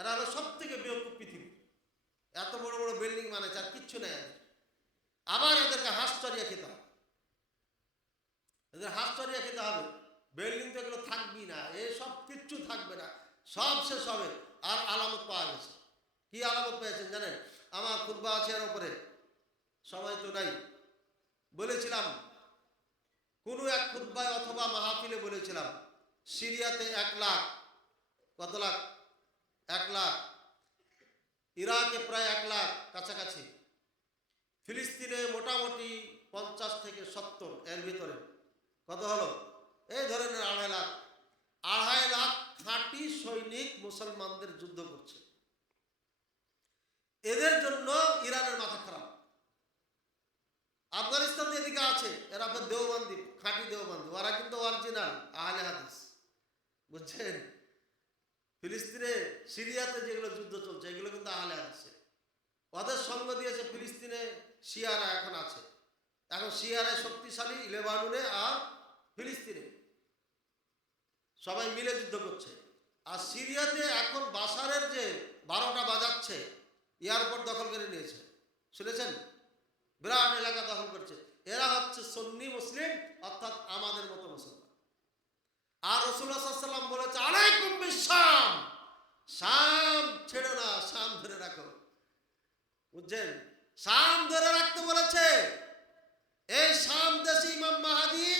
এরা হলো সব থেকে বেউকুব পৃথিবী। এত বড় বড় বিল্ডিং বানাচ্ছে আর কিচ্ছু নেই আবার এদেরকে হাঁস চড়িয়ে খেতে হবে। এদের হাঁস চড়িয়ে খেতে হবে। বিল্ডিং তো এগুলো থাকবি না, এ সব কিচ্ছু থাকবে না। সব শেষ হবে আর আলামত পাওয়া গেছে। কি আলামত পেয়েছেন জানেন? আমার খুদ্া আছে এর উপরে। সময় তো নাই। বলেছিলাম, কোনো এক খুদ্ায় অথবা মাহফিলে বলেছিলাম, সিরিয়াতে এক লাখ, কত লাখ? এক লাখ। ইরাকে প্রায় এক লাখ কাছাকাছি। ফিলিস্তিনে মোটামুটি পঞ্চাশ থেকে সত্তর এর ভিতরে। কত হলো? এই ধরনের আড়াই লাখ। আড়াই লাখ খাঁটি সৈনিক মুসলমানদের যুদ্ধ করছে। এদের জন্য ইরানের মাথা খারাপ। আফগানিস্তান এদিকে আছে, এরা দেওবন্দি, খাঁটি দেওবন্দি। ওরা কিন্তু অরিজিনাল আহলে হাদিস। বুঝছেন? ফিলিস্তিনে সিরিয়াতে যেগুলো যুদ্ধ চলছে, এগুলো কিন্তু আহলে হাদিসে। ওদের সঙ্গ দিয়েছে ফিলিস্তিনে শিয়ারা এখন আছে। এখন শিয়ারায় শক্তিশালী লেবানুনে আর ফিলিস্তিনে। সবাই মিলে যুদ্ধ করছে। আর সিরিয়াতে এখন বাসারের যে বারোটা বাজাচ্ছে, এয়ারপোর্ট দখল করে নিয়েছে। শুনেছেন? বিরাট এলাকা দখল করছে। এরা হচ্ছে সন্নি মুসলিম, অর্থাৎ আমাদের মতো মুসলমান। আর রসুল্লাহ সাল্লাম বলেছে, আলাইকুম বিশ্বাম শাম ছেড়ে না শাম ধরে রাখো। বুঝছেন? শাম ধরে রাখতে বলেছে এই শাম দেশে ইমাম মাহাদি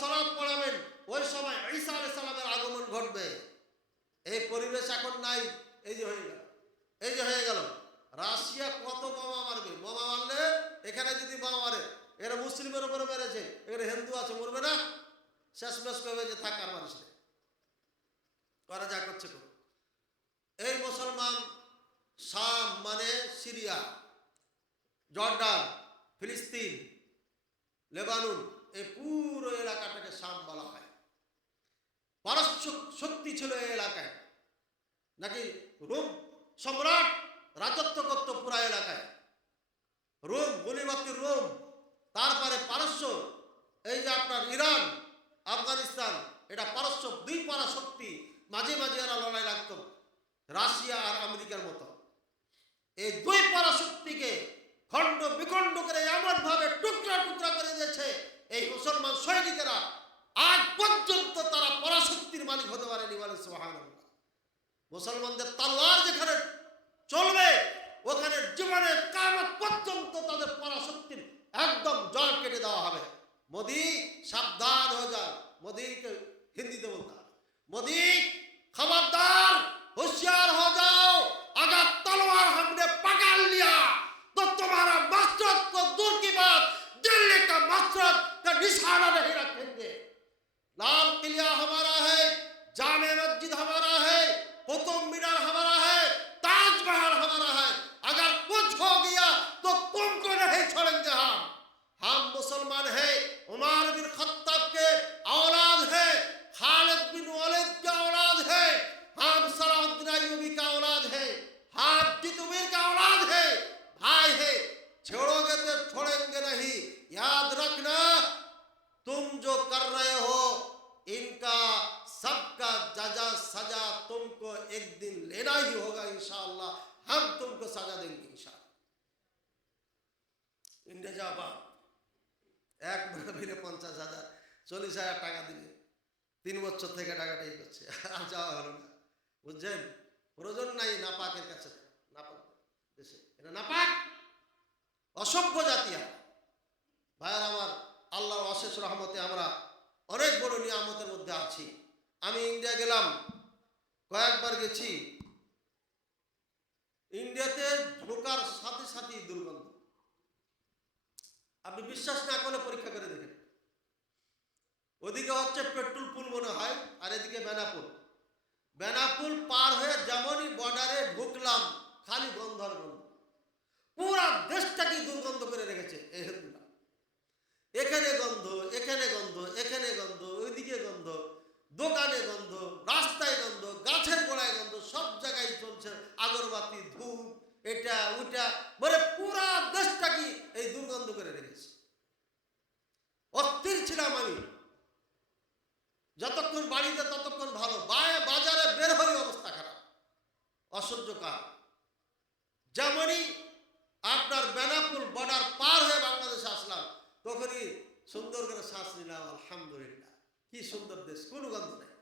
সালাত পড়াবেন। ওই সময় ঈসা আলাইহিস সালামের আগমন ঘটবে। এই পরিবেশ এখন নাই। এই যে হয়ে গেল। এই যে হয়ে গেল। রাশিয়া কত বোমা মারবে? বোমা মারলে এখানে যদি বোমা মারে, এরা মুসলিমের উপরে মেরেছে, এখানে হিন্দু আছে, মরবে না? শেষমেশ করবে যে থাকার মানুষ। করা যা করছে করুক। এই মুসলমান শাম মানে সিরিয়া, জর্ডান, ফিলিস্তিন, লেবানুন এই পুরো এলাকাটাকে শাম বলা হয় পারস্য শক্তি ছিল এই এলাকায় নাকি রোম সম্রাট রাজত্ব করত পুরা এলাকায় রোম গলিবাতির রোম, তারপরে পারস্য, এই যে আপনার ইরান আফগানিস্তান, এটা পারস্য দুই পারা শক্তি, মাঝে মাঝে এরা লড়াই লাগতো, রাশিয়া আর আমেরিকার মতো। এই দুই পারা শক্তিকে খণ্ড বিখণ্ড করে এমন ভাবে টুকরা টুকরা করে দিয়েছে এই মুসলমান সৈনিকেরা, আজ পর্যন্ত তারা পরাশক্তির মালিক হতে পারেনি বলে সোহান মুসলমানদের তালোয়ার लाल किला हमारा है जामे मस्जिद हमारा है कुतुब मीनार हमारा ইন্ডিয়া যাওয়া বাদ। এক মাহফিলে পঞ্চাশ হাজার, চল্লিশ হাজার টাকা দিবে তিন বছর থেকে টাকাটা এই করছে। আর যাওয়া হলো না। বুঝছেন? প্রয়োজন নাই নাপাকের কাছে। নাপাক দেশে। এটা নাপাক। অসভ্য জাতীয় ভাইয়ার আমার আল্লাহর অশেষ রহমতে আমরা অনেক বড় নিয়ামতের মধ্যে আছি। আমি ইন্ডিয়া গেলাম। কয়েকবার গেছি। ইন্ডিয়াতে ঢোকার সাথে সাথেই দুর্গন্ধ। আপনি বিশ্বাস না করলে পরীক্ষা করে দেখেন। ওদিকে হচ্ছে পেট্রোল পুল মনে হয়, আর এদিকে বেনাপুল বেনাপুল পার হয়ে যেমনই বর্ডারে ঢুকলাম, খালি গন্ধ গন্ধ। পুরা দেশটাকে দুর্গন্ধ করে রেখেছে এখানে গন্ধ এখানে গন্ধ এখানে গন্ধ, ওইদিকে গন্ধ, দোকানে গন্ধ, রাস্তায় গন্ধ, গাছের গোড়ায় গন্ধ, সব জায়গায় চলছে আগরবাতি, ধূপ, এটা ওটা মানে পুরা দেশটাকে এই দুর্গন্ধ করে রেখেছে অস্থির ছিলাম আমি যতক্ষণ বাড়িতে ততক্ষণ ভালো বায়ে বাজারে বের হয়ে অবস্থা খারাপ অসহ্যকর যেমনই আপনার বেনাপুল বর্ডার পার হয়ে বাংলাদেশে আসলাম তখনই সুন্দর করে শ্বাস নিলাম আলহামদুলিল্লাহ কি সুন্দর দেশ কোনো গন্ধ নাই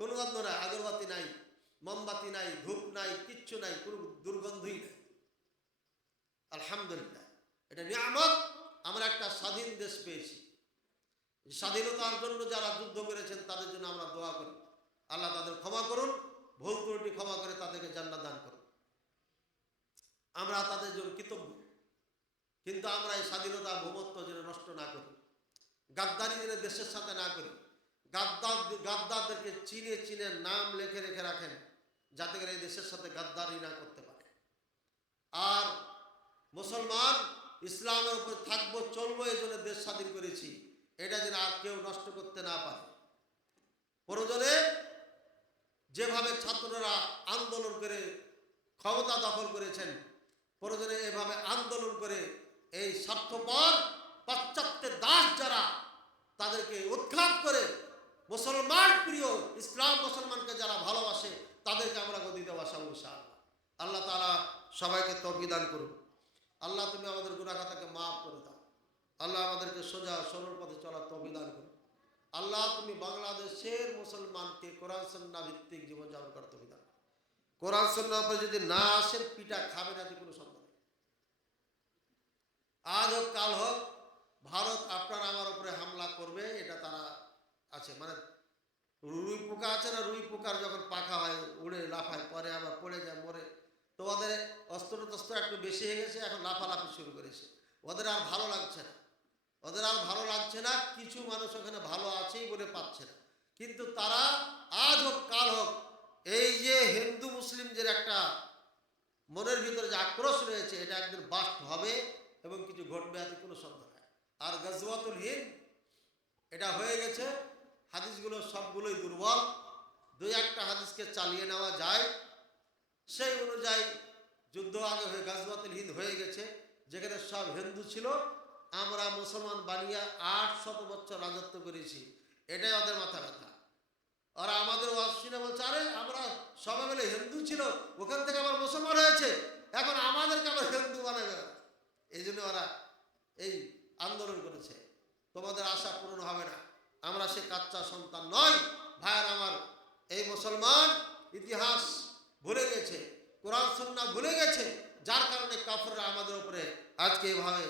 কোনো গন্ধ নাই, আগরবাতি নাই, মোমবাতি নাই, ধূপ নাই, কিচ্ছু নাই, কোনো দুর্গন্ধই নাই। আলহামদুলিল্লাহ, এটা নিয়ামত আমরা একটা স্বাধীন দেশ পেয়েছি। স্বাধীনতার জন্য যারা যুদ্ধ করেছেন, তাদের জন্য আমরা দোয়া করি। আল্লাহ তাদের ক্ষমা করুন, ভুল ত্রুটি ক্ষমা করে তাদেরকে জান্নাত দান করুন। আমরা তাদের জন্য কৃতজ্ঞ, কিন্তু আমরা এই স্বাধীনতা ভূমত্ব যেন নষ্ট না করি, গাদ্দারি যেন দেশের সাথে না করি। গাদ্দার গাদ্দারদেরকে চিনে চিনে নাম লেখে রেখে রাখেন, যাতে করে এই দেশের সাথে গাদ্দারি না করতে পারে। আর মুসলমান ইসলামের উপর থাকব, চলবো, এই জন্য দেশ স্বাধীন করেছি। এটা যেন আর কেউ নষ্ট করতে না পারে। প্রয়োজনে যেভাবে ছাত্ররা আন্দোলন করে ক্ষমতা দখল করেছেন, প্রয়োজনে এভাবে আন্দোলন করে এই স্বার্থপর, পাশ্চাত্যের দাস যারা, তাদেরকে উৎখাত করে মুসলমান প্রিয়, ইসলাম মুসলমানকে যারা ভালোবাসে, তাদেরকে আমরা গদিতে বসাবো ইনশাআল্লাহ। আল্লাহ তাআলা সবাইকে তৌফিক দান করুন। আল্লাহ তুমি আমাদের গুণাখাতাকে মাফ করে দাও। আল্লাহ আমাদেরকে সোজা সরল পথে চলার তৌফিক দান করুন। আল্লাহ তুমি বাংলাদেশের মুসলমানকে কোরআন সন্না ভিত্তিক জীবনযাপন করার তৌফিক দান কোরআন সন্না উপরে যদি না আসেন পিঠা খাবে না কোনো সন্দেহ আজ হোক, কাল হোক, ভারত আপনার আমার উপরে হামলা করবে, এটা তারা আছে মানে রুই পোকা আছে না, রুই পোকার যখন পাখা হয়, উড়ে লাফায়, পরে আবার পড়ে যায়, মরে। তো ওদের অস্ত্র টস্ত্র একটু বেশি হয়ে গেছে, এখন লাফালাফি শুরু করেছে। ওদের আর ভালো লাগছে না। ওদের আর ভালো লাগছে না, কিছু মানুষ ওখানে ভালো আছেই বলে পাচ্ছে না। কিন্তু তারা আজ হোক, কাল হোক, এই যে হিন্দু মুসলিম যে একটা মনের ভিতরে যে আক্রোশ রয়েছে, এটা একদিন বাস্ট হবে এবং কিছু ঘটবে, এতে কোনো সন্দেহ নাই। আর গজওয়াতুল হিন্দ, এটা হয়ে গেছে হাদিসগুলো সবগুলোই দুর্বল। দুই একটা হাদিসকে চালিয়ে নেওয়া যায়। সেই অনুযায়ী যুদ্ধ আগে হয়ে গাজওয়াতুল হিন্দ হয়ে গেছে, যেখানে সব হিন্দু ছিল। আমরা মুসলমান বানিয়ে আট শত বছর রাজত্ব করেছি। এটাই ওদের মাথা ব্যথা। ওরা আমাদের ওয়াজ শুনে বলছে, আরে, আমরা সবাই মিলে হিন্দু ছিল, ওখান থেকে আবার মুসলমান হয়েছে। এখন আমাদেরকে আবার হিন্দু বানাবে। এই জন্য ওরা এই আন্দোলন করেছে। তোমাদের আশা পূরণ হবে না। আমরা সে কাচ্চা সন্তান নয় ভাইয়ের আমার এই মুসলমান ইতিহাস ভুলে গেছে, কোরআন সন্না ভুলে গেছে, যার কারণে কাফররা আমাদের উপরে আজকে এভাবে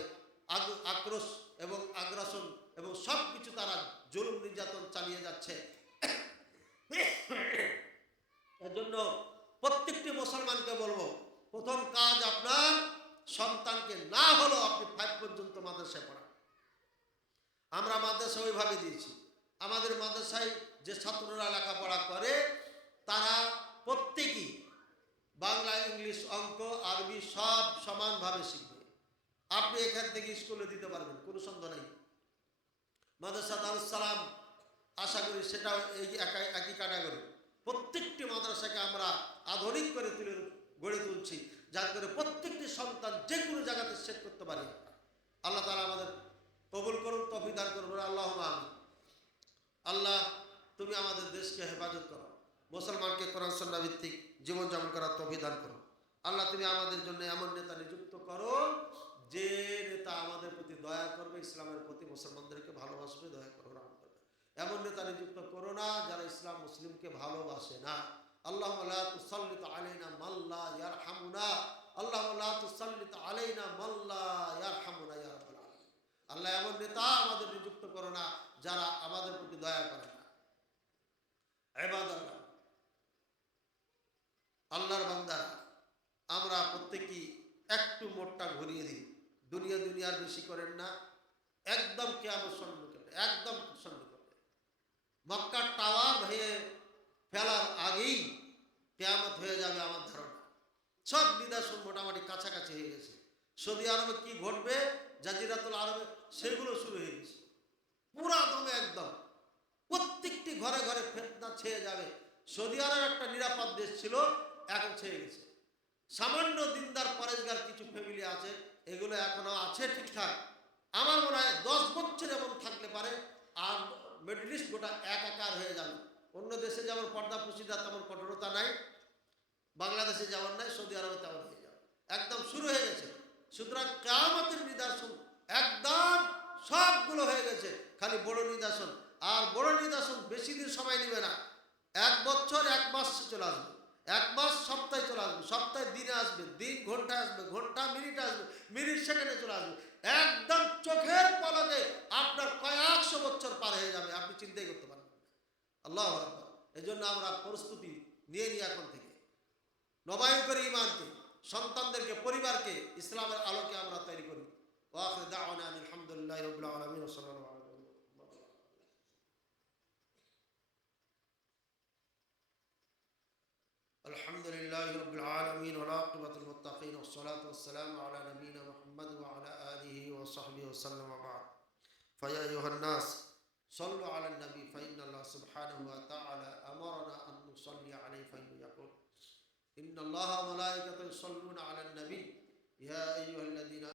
আক্রোশ এবং আগ্রাসন এবং সব কিছু তারা জুলুম নির্যাতন চালিয়ে যাচ্ছে। এর জন্য প্রত্যেকটি মুসলমানকে বলব, প্রথম কাজ আপনার সন্তানকে না হলেও আপনি ফাইভ পর্যন্ত মাদ্রাসায় পড়ান। আমরা মাদ্রাসা ওইভাবে দিয়েছি। আমাদের মাদ্রাসায় যে ছাত্ররা লেখাপড়া করে, তারা প্রত্যেকেই বাংলা, ইংলিশ, অঙ্ক, আরবি সব সমানভাবে শিখবে। আপনি এখান থেকে স্কুলে দিতে পারবেন, কোনো সন্দেহ নেই। মাদ্রাসা দারুসালাম আশা করি সেটাও এই একাই একই ক্যাটাগরি প্রত্যেকটি মাদ্রাসাকে আমরা আধুনিক করে তুলে, গড়ে তুলছি যাতে করে প্রত্যেকটি সন্তান যে কোনো জায়গাতে সেট করতে পারে। আল্লাহ তালা আমাদের কবুল করুন তফিদার করুন। আল্লাহ আল্লাহ, তুমি আমাদের দেশকে হেফাজত করো। মুসলমানকে কোরআন সন্না ভিত্তিক জীবনযাপন করার তফিদান করো। আল্লাহ, তুমি আমাদের জন্য এমন নেতা নিযুক্ত করো, যে নেতা আমাদের প্রতি দয়া করবে, ইসলামের প্রতি মুসলমানদেরকে ভালোবাসবে, দয়া করবে রহম করবে। এমন নেতা নিযুক্ত করো না, যারা ইসলাম মুসলিমকে ভালোবাসে না। আল্লাহ তুসাল্লিত আলাইনা মাল্লা ইয়ারহামুনা। আল্লাহ লা তুসাল্লিত আলাইনা মাল্লা ইয়ারহামুনা, ইয়া রাব্বাল আলামিন। আল্লাহ এমন নেতা আমাদের নিযুক্ত করো না, যারা আমাদের প্রতি দয়া করে না। আল্লাহর বান্দারা, আমরা প্রত্যেকেই একটু মোটটা ঘুরিয়ে দিই। দুনিয়া দুনিয়ার বেশি করেন না, একদম কেয়ামত সম্মুখে একদম সম্মুখে মক্কার টাওয়ার ভেঙে ফেলার আগেই কেয়ামত হয়ে যাবে আমার ধারণা। সব নিদর্শন মোটামুটি কাছাকাছি হয়ে গেছে। সৌদি আরবে কি ঘটবে? জাজিরাতুল আরবে সেগুলো শুরু হয়ে গেছে। পুরা দমে একদম। প্রত্যেকটি ঘরে ঘরে ফেতনা ছেয়ে যাবে। সৌদি আরব একটা নিরাপদ দেশ ছিল, এখন ছেয়ে গেছে। সামান্য দিনদার, পরেশগার কিছু ফ্যামিলি আছে, এগুলো এখনও আছে ঠিকঠাক। আমার মনে হয় দশ বছর এমন থাকলে পারে, আর মিডল ইস্ট গোটা একাকার হয়ে যাবে। অন্য দেশে যেমন পর্দা পুষিদা তেমন কঠোরতা নাই, বাংলাদেশে যেমন নাই, সৌদি আরবে তেমন হয়ে যাবে। একদম শুরু হয়ে গেছে। সুতরাং কামতের নিদর্শন একদম সবগুলো হয়ে গেছে। খালি বড় নিদর্শন আর বড় নিদর্শন বেশি দিন সময় নেবে না। এক বছর, এক মাস চলে আসবে। এক মাস সপ্তাহে চলে আসবে। সপ্তাহে দিনে আসবে, দিন ঘণ্টা আসবে, ঘণ্টা, মিনিট আসবে, মিনিট, সেকেন্ডে চলে আসবে। একদম চোখের পলকে আপনার কয়েকশো বছর পার হয়ে যাবে। আপনি চিন্তাই করতে পারবেন না। আল্লাহ এই জন্য আমরা প্রস্তুতি নিয়ে নিই এখন থেকে। নবায়ন করে ইমানকে, সন্তানদেরকে, পরিবারকে ইসলামের আলোকে আমরা তৈরি করি। واخر دعونا ان الحمد لله رب العالمين وصلى الله على الحمد لله رب العالمين والعاقبة المتقين والصلاة والسلام على نبينا محمد وعلى آله وصحبه وسلم وبعد. فيا أيها الناس صلوا على النبي فإن الله سبحانه وتعالى أمرنا أن نصلي عليه فإنه يقول إن الله وملائكته يصلون على النبي. يا أيها الذين